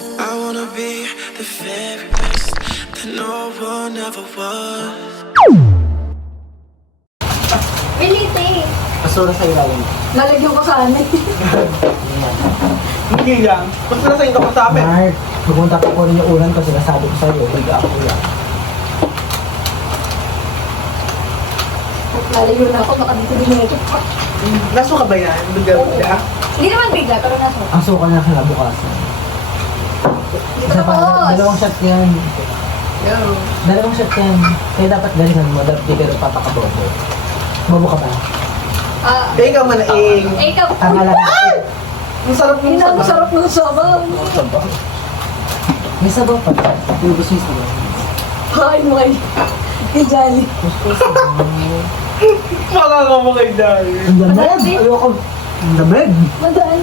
I wanna be the very best that no one ever was. Elite! Basura sa ilalim. Nalagyan ko sa amin. Hindi lang. Basta nasa inyo ka sa amin. Mark, pupunta ko rin yung ulan kasi nasabi ko sa'yo, higa ako lang. Lalayo na ako, baka dito din ito. Naso ka ba yan? Bigla. Hindi naman bigla, pero naso. Ang suka na kinabukasan. Dito na po! Dalawang shot yan. Dalawang shot yan. Kaya dapat galingan mo, dapat di ka rin papakabobo. Bobo ka ba? Eh, ikaw manaing. Ikaw! Tama lang. Ang sarap ng Ang sarap ng sabaw. May sabaw pa. Ubus yung sabaw. Hain mo kayo. Kay Jolly. Makaka mo kay Dari. Ang damag! Ayoko. Ang damag! Madaan.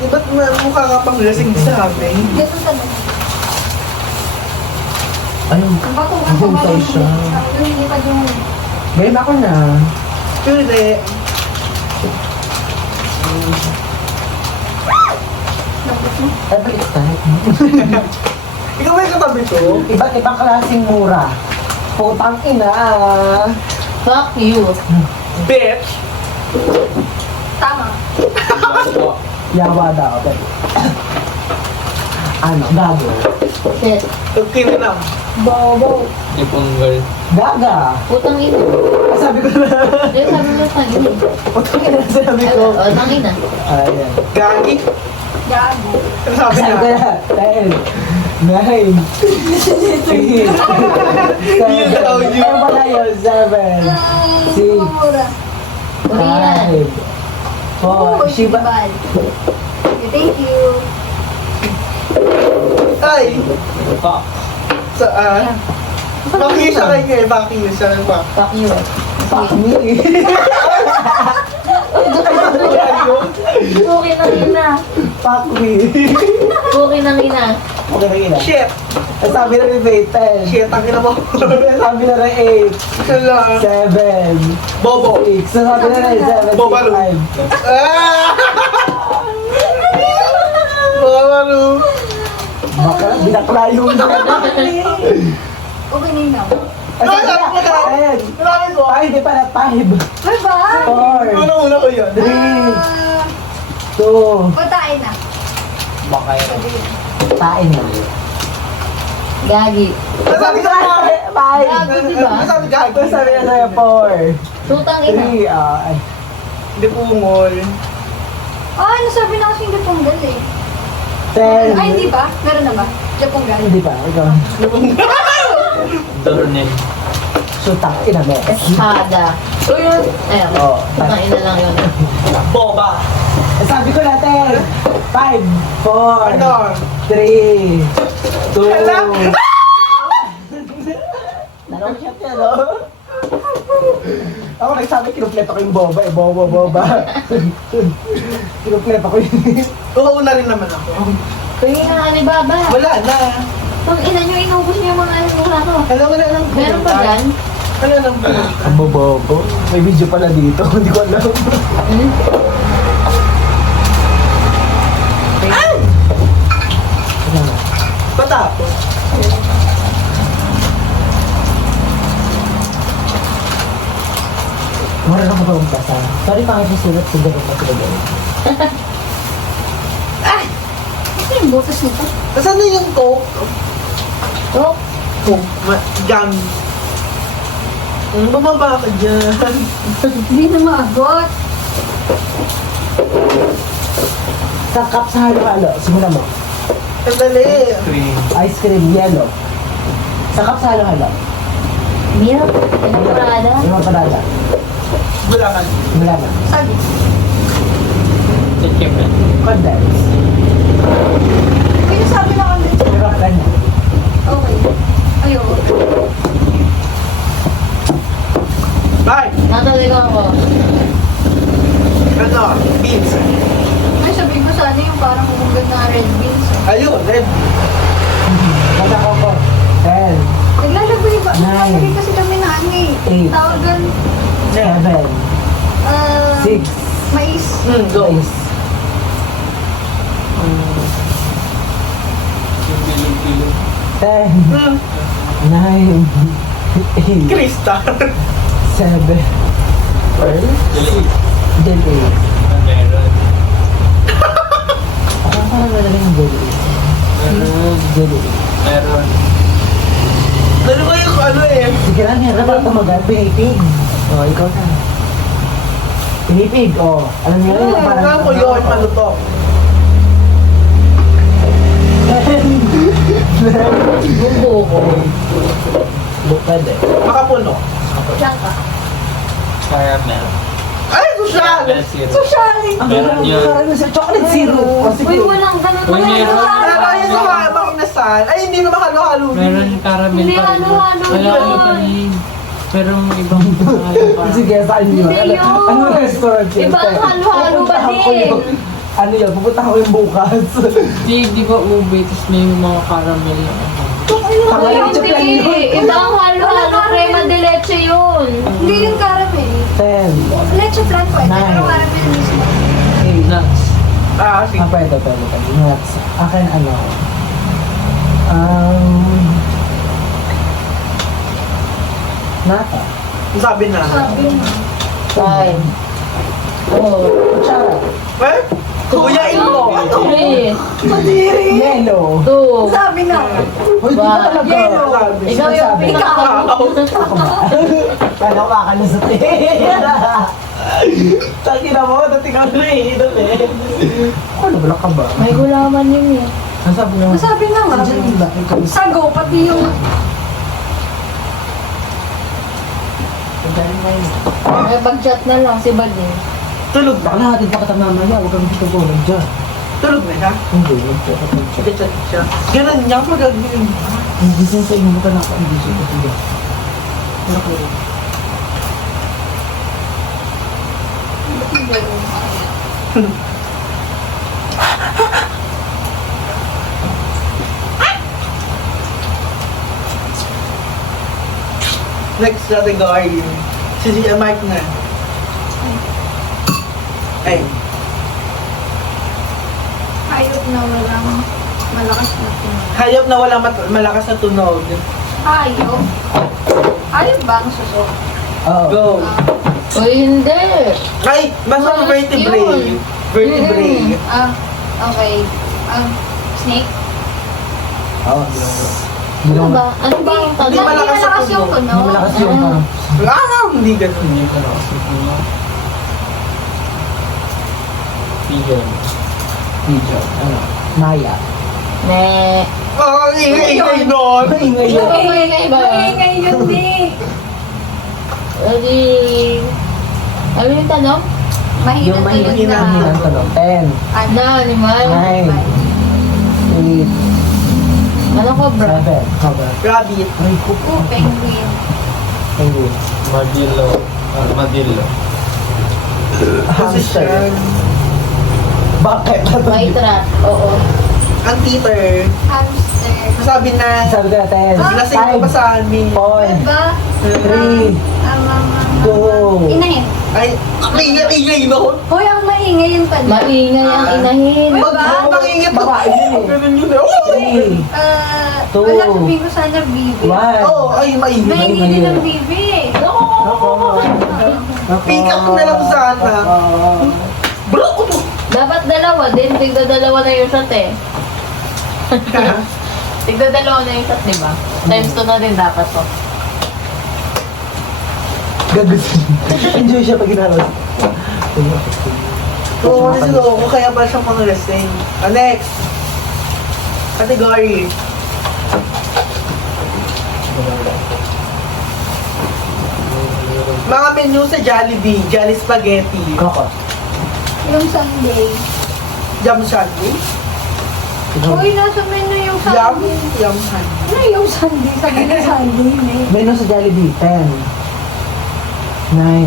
Di ba't mukha ka pang lasing sa amin? Dito ang tanong. Ayun. Ang bato nga Ang sa hintay bayan siya. ko. Lumilipad yung... Babe, ako na. Hindi. Lambot mo. Ay, balik tayo. Ikaw ba yung katabi ko? Iba't ibang klaseng mura. Putang ina. Fuck you. Bitch! Tama. Yawa daw. Okay. Ano? Gago. Shit. Okay na lang. Bobo. Gaga. Putang ina. Sabi ko na. Eh, sabi mo sa akin. Putang ina sabi ko. Putang ina. Ayan. Gagi. Gago. Ano sabi Sabi ko na? na. 10. 9. 8. 7. Yun daw yun. Ano ba na yun? 7. 6. Mura. Urihan. 5. 4. Shiba. Thank you. Ay! Saan? Bakit siya kayo eh? Bakit siya? Fuck you. Fuck me. Puki na ina. Fuck me. Puki na ina. Okay, okay na. Shit! Sabi na rin 10. Shit, ang ina mo. Sabi na rin 8. Sala. 7. Bobo. 6. Sabi na rin 7. Bobalo. 5. Ah! Bobalo. Baka binakla yung Okay na ina. Ayan. Marami ko. Ay, di pala 5. Bye bye. 4. Una ko yun. 3. 2. Pagkain na. Baka yun. Tain na. Gagi. Sabi ko na. 5. Gagi, di ba? Sabi gagi. Sabi na sa'yo 4. Tutang ina. 3. Ay. Hindi pumol. Ay, nasabi na kasi hindi ponggal eh. 10. Ay, hindi ba? Meron na ba? Japonggal. Hindi pa. Ikaw. Sutang ina mo. Espada. So yun. Ayun. Oo. Tutang ina lang yun. Boba. Sabi ko natin. 5. 4. Ano? 3. 2. Hala! Dalawang shot yan, no? Ako nagsabi, kinumpleto ko yung boba eh. Boba. Kinumpleto ko yun. Uuna rin naman ako. Kaya nga, Alibaba. Wala na. Pag ina nyo, inubos nyo yung mga mura ko. Alam mo na lang. Meron pa dyan? Ano lang ba? Ang bobo. May video pala dito. Hindi ko alam. Hmm? Ano na? Patapos. Marunong ka ba magbasa? Sorry, pangit yung sulat. Sige ba sila gawin? Ano yung botas nito? Saan na yung coke? Oh, Jam. Bumaba ka dyan. hindi na maagot. Sa cup sa halo-halo. Simula mo. Sandali. Ice cream, yellow. Sa cup sa halo-halo. Milk, enamorada. Yung mga parada. Wala ka. Simula na. Sabi. Condense. Kaya sabi na kami. Pero ganyan. Okay. Ayoko. Bye. Natuloy ko ako. Ano? Beans. Ay, sabihin ko sana yung parang umunggan na red beans. Ayun, red. Ganda ko po. 10. Naglalagay ba? Nine. Naglalagay kasi kami na ano eh. Eight. Tawag doon, 7. 6. mais. Go. 6. 10, Hmm. 9, 8, Krista. 7, Well, Jelly. meron. Ako parang nalagay yung Jelly. Meron. Jelly. Meron. Ano ba yung ano eh? Sige lang, hirap na tumagal. Pinipig. O, ikaw na. Pinipig, o. Alam niyo yun, parang... Alam ko yun, ano to? Bumbo ko. Pwede. Makapuno. Diyan ka. Caramel. Ay, social! Caramel syrup. Socially. Ang Meron gano'n, yun. karami sa chocolate syrup. O, sige. Uy, walang ganun. Uy, Walang meron. Pero ganun. yun sa mga inasal. Ay, hindi naman halo-halo. Meron caramel Hindi, pa rin. ano-ano Wala yun. ano pa rin. Pero may ibang parang... Sige, saan yun? Hindi yun. Ano restaurant yun? Ibang halo-halo ba Pupuntahan ko din? yun. Ano yun? Pupunta ko yung bukas. Di ba ube, tapos may mga caramel na ano. Tama yung chip lang yun. Hindi. Ibang halo-halo. Crema de leche yun. Hindi yung caramel. 10, Leche flan pwede, Nine. pero caramel mismo. 8. Nuts. Ah, sige. Pwede. Nuts. Akin ano? Nata. Sabi na. Sabi mo. 5. Oh, kutsara. Eh? Kuyain mo. Ano? 3, Yellow. 2, Sabi na. Hoy, di ba talaga? Yellow. Sabi. ikaw yung Sabi. Kala ko makalusot eh. Taki na mo, dati ka na eh. Ano ba ka ba? May gulaman yun eh. Ang sabi na. Sabi na nga. Diyan ba? Ikaw. Sago, pati yung... May pag-chat na lang si Bading. Tulog na. Baka natin pa kita mamaya. Huwag kang gusto ko lang dyan. Tulog na siya. Hindi, huwag ka pa. Chat siya. Ganun niya pag gagawin. Hindi siya sa inyo ka na ako. Hindi siya sa inyo. Next category. Si Mike na. Ay. Hayop na walang malakas na tunog. Hayop na walang malakas na tunog. Hayop? Hayop ba ang suso? Oo. Go. Uy, hindi. Ay, basta Walang vertebrae. yun. Vertebrae. Okay. Snake? Oo. Hindi Ano naman. ba? Ano ba ang Hindi Hindi tanong? malakas malakas ang yung tunog. Hindi tunog. malakas yung parang... Hindi ganun. Hindi ko na kasi puno. Pigeon. Pigeon. Ano? Maya. Ne. Oh, ingay doon. Ingay yun. Maingay ba? Maingay yun eh. Edi... Ano yung tanong? Mahina Yung tunog mahina na. ang tanong. 10, Na, animal? 9, 8, Ano ko, bro? 7. Cover. Rabbit. Ay, kuko. Penguin. Penguin. Madillo. Armadillo. Hamster. Bakit? White rat. Oo. Ang teeter. Hamster. Sabi na, Sabi ko na 10. lasing ko pa sa amin. 4, Diba? 3, Go. Inahin. Ay, ingay doon. Hoy, ang maingay yung tanong. Maingay ang inahin. Pag-ingit doon. Babae yun eh. Ganun yun eh. Oh! 3, Two. Wala, sabihin ko sana bibi. 1. Oo, ay, maingay. Maingay din ang bibi eh. Pick up na lang sana. Bro, ano? Dapat dalawa din. Tigda dalawa na yung shot eh. Tigda dalawa na yung shot, di ba? Times 2 na din dapat to. Gagusin. Enjoy siya pag ginagawa. Oo, kasi ko, kaya pa siyang pang-wrestling. Next. Category. Mga menu sa Jollibee, Jolly Spaghetti, Kokot. Yung Sunday. Jam Sunday, Uy, nasa menu yung Yum, Sunday. Yum Sunday. Ano yung Sunday? Sabi na Sunday eh. Menu sa Jollibee. 10, 9,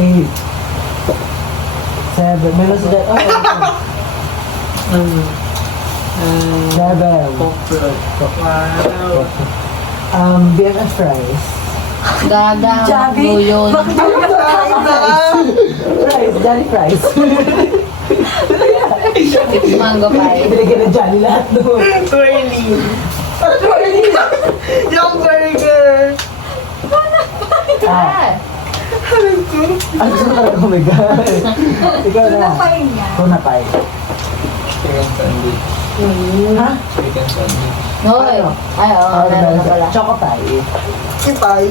8, 7. Menu sa Jollibee. Oh, 7. Wow. BFF fries. Gaga. Jabi. Yun. Fries. Jolly fries. Mango pie. Binigyan ng Johnny lahat doon. Twirly. Twirly. Yung burger. Ah, Alam ko. ano gusto mo talaga humigas? Ikaw na. Pinapain niya. Tuna pie. Chicken sandwich. Ha? Chicken sandwich. Hoy. Ay, oo, meron na pala. Choco pie. Sipay.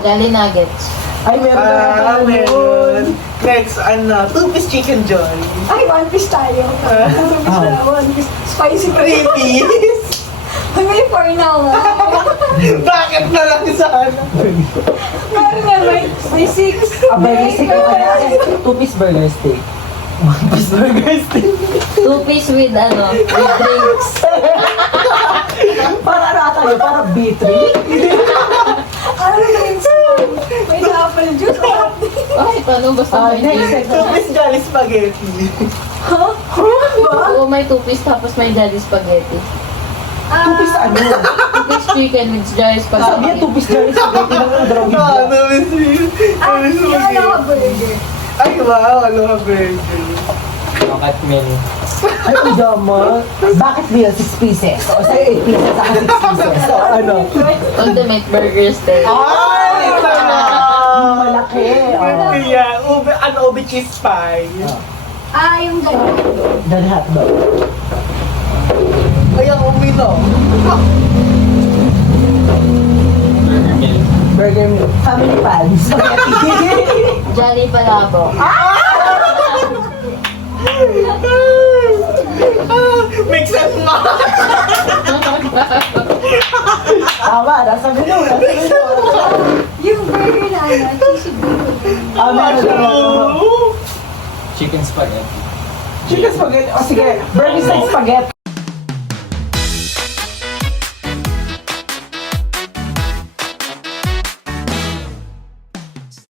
Jolly Nuggets. Ay, meron na pala nun. Meron. Next, two-piece chicken joy. Ay, one piece tayo. One piece na, one piece. Spicy pa rin. 3 piece. May 4 na ako. Bakit na lang sana? Meron na, may 6. Ah, burger steak ko kaya. Two-piece burger steak. One-piece burger steak. 2-piece with with drinks. Para ano tayo? Para B3? Ano na rin may apple juice. Ay, paano basta may next. drinks? Two-piece jolly spaghetti. Oo, may 2-piece tapos may Jolly Spaghetti. Two-piece ano? 2-piece chicken with Jolly Sabi niya, Spaghetti. two-piece burger spaghetti lang yung dalawang bigla. Two-piece Yung burger. Ay, wow. Aloha burger. Bakit men? Ay, pajama. Bakit bill 6 pieces? O sa'yo 8 pieces, saka 6 pieces. So, ano? Ultimate Burger Steak. Ay, ito na. Malaki. Oh. Yeah, ube cheese pie. Yung ganun. Then hotdog. Ay, ang umino. Burger meal. Burger meal. Family pan. Spaghetti. Jolly Palabok. Make sense mo. Tama, nasa menu. Nasa menu. Yung burger na cheesy burger. Ah, meron na. Chicken spaghetti. Chicken spaghetti. O sige, burger steak spaghetti.